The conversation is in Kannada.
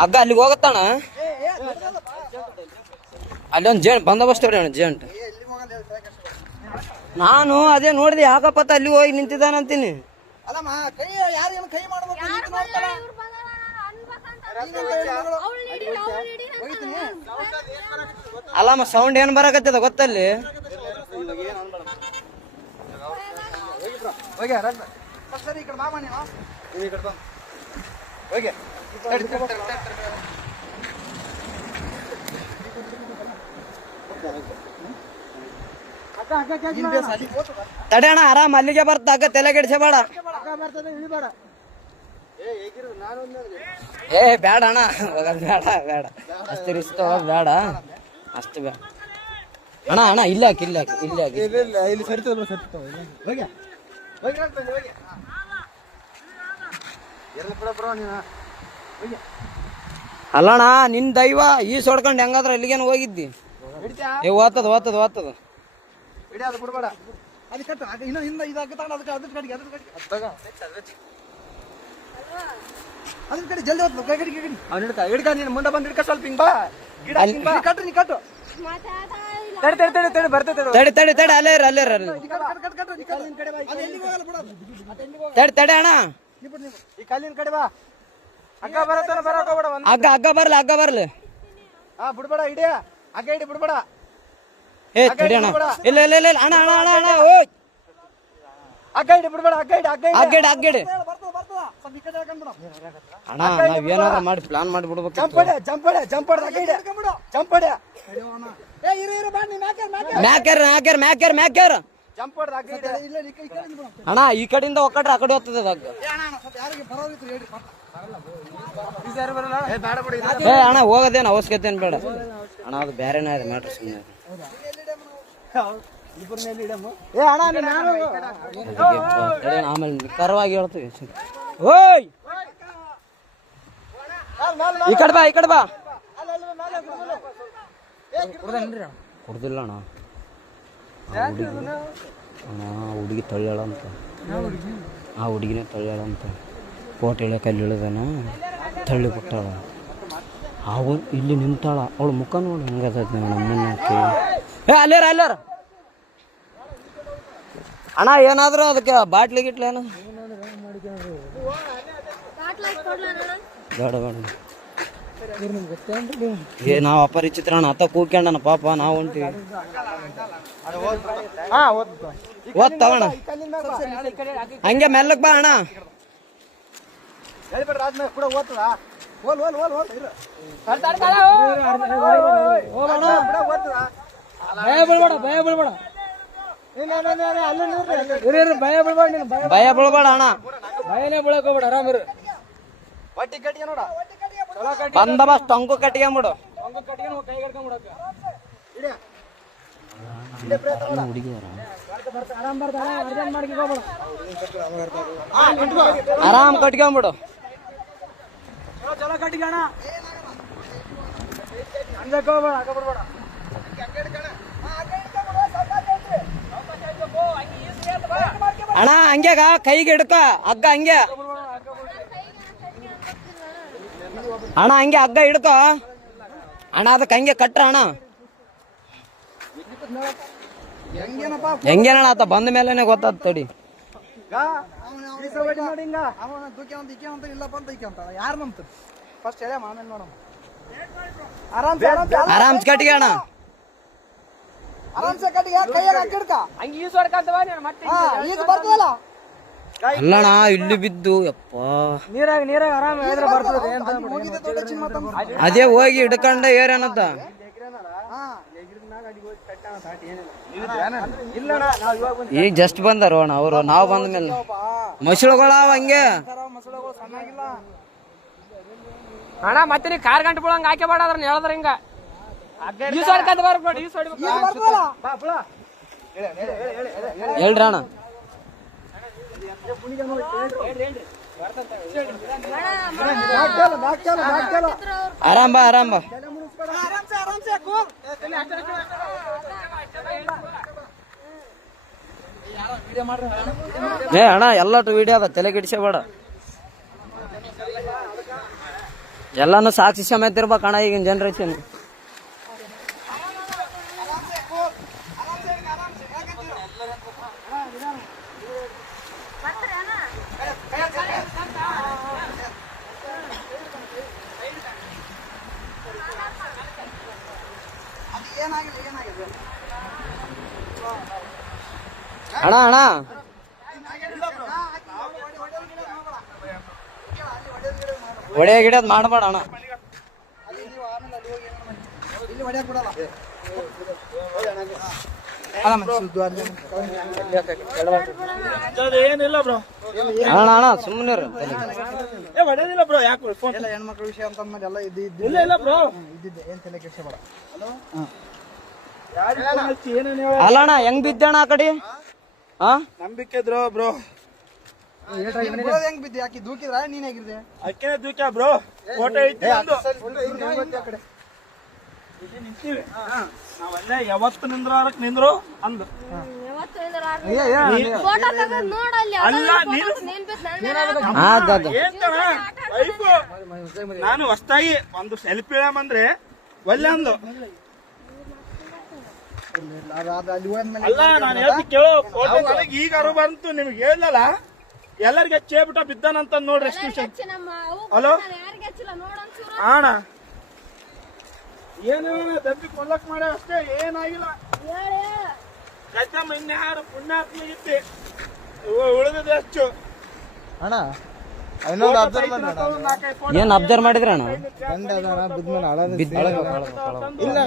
ಹಗ್ಗ ಅಲ್ಲಿಗೆ ಹೋಗತ್ತಣ್ಣ? ಅಲ್ಲಿ ಒಂದು ಜೇಂಟ್ ಬಂದೋಬಸ್ತ್ ಅಣ್ಣ ಜೇಂಟ್ ನಾನು ಅದೇ ನೋಡಿದೆ ಯಾಕಪ್ಪತ್ತ ಅಲ್ಲಿ ಹೋಗಿ ನಿಂತಿದ್ದಾನಂತೀನಿ. ಅಲ್ಲಮ್ಮ ಕೈ ಯಾರೇನು ಕೈ ಮಾಡ್ಬೇಕು ನಿಂತು ನೋಡ್ತಾರ ಅಲ್ಲಮ್ಮ ಸೌಂಡ್ ಏನ್ ಬರಕತ್ತದ ಗೊತ್ತಲ್ಲಿ ಹೋಗ್ಯಾರ ಸರಿ ಈ ಕಡೆ ಬಾ. ತಡಿ, ತಡಿ, ತಡಿ, ತಡಿ, ತಡಿ. ಇಲ್ಲಿ ಬೇಸ್ ಅಲ್ಲಿ ಹೋಗ್ತದ? ತಡೆ ಅಣ್ಣ ಆರಾಮ್ ಅಲ್ಲಿಗೆ ಬರ್ತ ಹಗ್ಗ ತಲೆ ಕೆಡಿಸಬೇಡ ಏ ಬೇಡ ಅಣ್ಣ ಬೇಡ ಬೇಡ ಅಷ್ಟು ತಗೋದ್ ಬೇಡ. ಅಷ್ಟು ಬೇಡ. ಅಣ್ಣ ಅಣ್ಣ ಇಲ್ಲ ಹಾಕಿ ಇಲ್ಲ ಹಾಕಿ ಇಲ್ಲ ಹಾಕಿ ಇಲ್ಲ ಇಲ್ಲಿ ಸರಿತದ ಸರಿತದ ಹೋಗಿ ಹೋಗಿ ಹೋಗಿ ಹೋಗಿ ಎಲ್ಲ ಬಿಡ ಬ್ರೋ ನೀನು ಹೋಗಿ ಅಲ್ಲಣ್ಣ ನಿನ್ ದೈವ ಈ ಸೊಡ್ಕೊಂಡು ಹೆಂಗಾದ್ರ ಇಲ್ಲಿಗೇನು ಹೋಗಿದ್ದಿ ಏ ಓದ್ತದ ಓದ್ತದ ಓದ್ತದ ತಡಿ ತಡಿ ತಡಿ ತಡಿ ತಡಿ ತಡಿ ತಡಿ ಅಲ್ಲೇ ಅಲ್ಲೇ. ತಡಿ ತಡಿ ಅಣ್ಣ. ಈ ಕಲ್ಲಿನ ಕಡೆ ಬಾ. ಅಕ್ಕ ಬರತ್ತಾನ ಬರಕ್ ಹೋಗ್ಬೇಡ ಒಂದು ಹಗ್ಗ ಹಗ್ಗ ಬರ್ಲಿ ಹಗ್ಗ ಬರ್ಲಿ. ಹಾ ಬಿಡ್ಬೇಡ ಹಿಡಿಯ ಅಕ್ಕ ಹಿಡಿ ಬಿಡ್ಬೇಡ. ಏ ತಡಿ ಅಣ್ಣ ಇಲ್ಲ ಇಲ್ಲ ಇಲ್ಲ ಇಲ್ಲ ಅಣ್ಣ ಅಣ್ಣ ಅಣ್ಣ ಅಣ್ಣ ಓಯ್. ಅಕ್ಕ ಹಿಡಿ ಬಿಡ್ಬೇಡ ಅಕ್ಕ ಹಿಡಿ ಅಕ್ಕ ಹಿಡಿ. ಈ ಕಡೆ ಅಣ್ಣ ನಾವ್ ಏನಾದ್ರು ಮಾಡಿ ಪ್ಲಾನ್ ಮಾಡಿ ಬಿಡ್ಬೇಕು ಜಂಪಡೆ ಜಂಪ್ ಜಂಪಡೆ ಅಕ್ಕ ಹಿಡಿ ಜಂಪಡೆ ಏ ಇರು ಇರು ಬಾ ನೀ ಮ್ಯಾಕೆ ಮ್ಯಾಕೆ ಮ್ಯಾಕ್ಯಾರ ಮ್ಯಾಕ್ಯಾರ ಮ್ಯಾಕ್ಯಾರ ಅಣ್ಣ ಈ ಕಡೆಯಿಂದ ಒಕ್ಕಟ್ರೆ ಆ ಕಡೆ ಹೋಗ್ತದೆ ಏ ಅಣ್ಣ ಅಣ್ಣ, ಸ್ವಲ್ಪ ಯಾರಿಗೆ ಈ ಸಾರಿ ಬರಲ್ಲ? ಏ ಬೇಡ ಬಿಡಿ ಏ ಅಣ್ಣ ಹೋಗೋದೇನು ಅವಶ್ಯಕತೆ ಏನ್ ಬೇಡ. ಅಣ್ಣ ಅದು ಬೇರೆನೇ ಇದೆ ಮ್ಯಾಟ್ರ್ ಸುಮ್ಮನೆ ಏ ಅಣ್ಣ ನೀನು ನಾನು ಆಮೇಲೆ ನಿಖರವಾಗಿ ಹೇಳ್ತೀವಿ. ಓಯ್! ಈ ಕಡೆ ಬಾ ಈ ಕಡೆ ಬಾ. ಕುಡ್ದಿಲ್ಲ ಅಣ್ಣ. ಹುಡುಗಿ ಅಂತ. ಆ ಹುಡುಗಿನೇ ತಳ್ಳಾಳಂತ ಕೋಟೆ ಇಳಿಯಕ್ಕೆ ಅಲ್ಲಿ ಇಳಿದಾನ ತಳ್ಳಿ ಬಿಟ್ಟಾಳ ಅವ ಇಲ್ಲಿ ನಿಂತಾಳ. ಅವಳು ಮುಖ ನೋಡಿ ಹೆಂಗದ ನಮ್ಮನ್ನ ಏ ಅಲ್ಲೇರ ಅಲ್ಲೇರ? ಅಣ್ಣ ಏನಾದ್ರು ಅದಕ್ಕೆ ಬಾಟ್ಲಿ ಗಿಟ್ಲೇನು ಬೇಡ ಬೇಡ. ಏ ನಾವು ಅಪರಿಚಿತ್ರ ಅಣ್ಣ ಅತ್ತ ಕೂಗ್ಕೊಂಡನ ಪಾಪ ನಾವು ಹೊಂಟಿವಿ ಹಂಗೆ ಮೆಲ್ಲಕ್ ಬಾ ಅಣ್ಣ. ಹೇಳ್ಬೇಡ್ರಿ ಆದ್ಮೇಲೆ ಕೂಡ ಓದ್ತದ ಓಲ್ ಓಲ್ ಓಲ್ ಓಲ್ ಇರು ಭಯ ಬೀಳ್ಬೇಡ ಭಯ ಬೀಳ್ಬೇಡ. ಇರು ಇರು ಭಯ ಭಯ ಅಣ್ಣ. ಭಯನೇ ಬೀಳಕ್ ಹೋಗ್ಬೇಡ ಆರಾಮ್ ಇರು. ಬಟ್ಟಿ ಕಟ್ಟಿಗೆ ನೋಡ. ಬಂದಬಸ್ತ್ ಟೊಂಗು ಕಟ್ಕೊಂಬಿಡು ಆರಾಮ್ ಕಟ್ಕೊಂಬಿಡು. ಅಣ್ಣ. ಹಂಗ್ಯಾಗ ಕೈಗೆ ಹಿಡ್ಕ ಹಗ್ಗ ಹಂಗೆ. ಅಣ್ಣ ಹಂಗೆ ಹಗ್ಗ ಹಿಡ್ಕೋ. ಅಣ್ಣ ಅದಕ್ಕೆ ಹಂಗೆ ಕಟ್ಟ್ರ ಅಣ್ಣ. ಹೆಂಗೇನಪ್ಪ ಹೆಂಗೇನಣ್ಣ ಆತ? ಬಂದ ಮೇಲೆನೆ ಗೊತ್ತಾದ ತಡಿ. ಆರಾಮ್ಸ್ ಕಟ್ಟಿಗೆ ಅಣ್ಣ. ಅಲ್ಲಣ್ಣ ಇಲ್ಲಿ ಬಿದ್ದು ಯಪ್ಪ. ನೀರಾಗ ನೀರಾಗ ಆರಾಮ ಬರ್ತದೆ ಅದೇ ಹೋಗಿ ಹಿಡ್ಕೊಂಡ ಏರೇನತ್ತ ನಾವ್ ಈಗ ಜಸ್ಟ್ ಬಂದಾರ ಅವರು ನಾವು ಬಂದ ಮೇಲೆ ಮಸಳುಗಳ ಹಂಗೆ. ಅಣ್ಣ ಮತ್ತೆ ನೀ ಕಾರ್ ಗಂಟೆ ಬಿಡಂಗ ಹಾಕಿ ಬೇಡ ಅದ್ರ ಹೇಳಿದ್ರ ಹಿಂಗ. ಹೇಳ್ರಿ ಅಣ್ಣ. ಆರಾಮ್ ಆರಾಮ್ ಏ ಅಣ್ಣ, ಎಲ್ಲಟು ವಿಡಿಯೋ ಅದ, ತಲೆ ಕೆಡಿಸಬೇಡ ಎಲ್ಲಾನು ಸಾಕ್ಷಿ ಸಮೇತ ಇರ್ಬೇಕಣ್ಣ ಈಗಿನ ಜನ್ರೇಷನ್ ಅದು ಏನಾಗಿಲ್ಲ ಏನಾಗಿದೆ ಅಣ್ಣ ಅಣ್ಣ ಒಡೆಯ ಗಿಡ ಮಾಡಬೇಡ ಅಣ್ಣ. ಇಲ್ಲಿ ಏನಿಲ್ಲ ಬ್ರೋ. ಅಣ್ಣ ಅಣ್ಣ ಸುಮ್ಮನೆ ಏ ಹೊಡೆದಿಲ್ಲ ಬ್ರೋ ಯಾಕೆ ಫೋನ್ ಎಲ್ಲ ಹೆಣ್ಮಕ್ಳ ವಿಷಯ ಅಂತ ಅಂದ್ಮೇಲೆ ಎಲ್ಲ ಇದು ಇದ್ದು. ಇಲ್ಲ ಇಲ್ಲ ಬ್ರೋ. ಇದ್ದಿದ್ದೆ. ಏನ್ ತಲೆ ಕೆಡಿಸ್ಬೇಡ. ಬೇಡ ಅಲ್ಲ ಅಣ್ಣ ಹೆಂಗ್ ಬಿದ್ದಣ್ಣ ಆ ಕಡೆ? ಹಾ? ನಂಬಿಕೆ ಇದ್ರೋ ಬ್ರೋ. ಹೆಂಗ್ ಬಿದ್ದೆ? ಯಾಕೆ ದೂಕಿದ್ರ? ನೀನ್ ಹೇಗಿದ್ದೆ? ಅಕ್ಕೇನೆ ದೂಕ್ಯ ಬ್ರೋ? ಫೋಟೋ ಐತೆ ನಿಂತೀವಿ. ನಾವಲ್ಲೇ ಯಾವತ್ತು ನಿಂದ್ರಾರಕ್ ನಿಂದ್ರು ಅಂದು. ಫೋಟೋ ತೆಗೆದು ನೋಡಲ್ಲಿ ಅಲ್ಲ ನೀನು ಹೊಸ್ತಾಗಿ ಒಂದು ಸೆಲ್ಫಿ ಅಂದ್ರೆ ಒಳ್ಳೆ ಅಂದು ಅಲ್ಲಿ ನಾನು ಹೇಳ್ತಿ ಕೇಳೋ ಫೋಟೋ ನನಗೆ ಈಗ ಅರು ಬಂತು ನಿಮ್ಗೆ ಹೇಳಲ್ಲ ಎಲ್ಲರಿಗೆ ಹಚ್ಚೇಬಿಟ್ಟ ಬಿದ್ದಾನಂತ ನೋಡ್ರಿ ಎಷ್ಟು ಹಲೋ? ಅಣ್ಣ ಏನು ದಂಬಿ ಕೊಲ್ಲಕ್ ಮಾಡ ಅಷ್ಟೇ ಏನಾಗಿಲ್ಲ. ಹೇಳಿ ಕಚ್ಚಮ್ಮ ಇನ್ಯಾರು ಪುಣ್ಯಾತ್ಮ ಇತ್ತಿ ಉಳಿದಿದೆ ಹೆಚ್ಚು ಅಣ್ಣ ಏನ್ ಅಬ್ಸರ್ವ್ ಮಾಡಿದ್ರೆ ಅಣ್ಣ? ಫೋಟೋ ಬಿದ್ದ ಇಲ್ಲ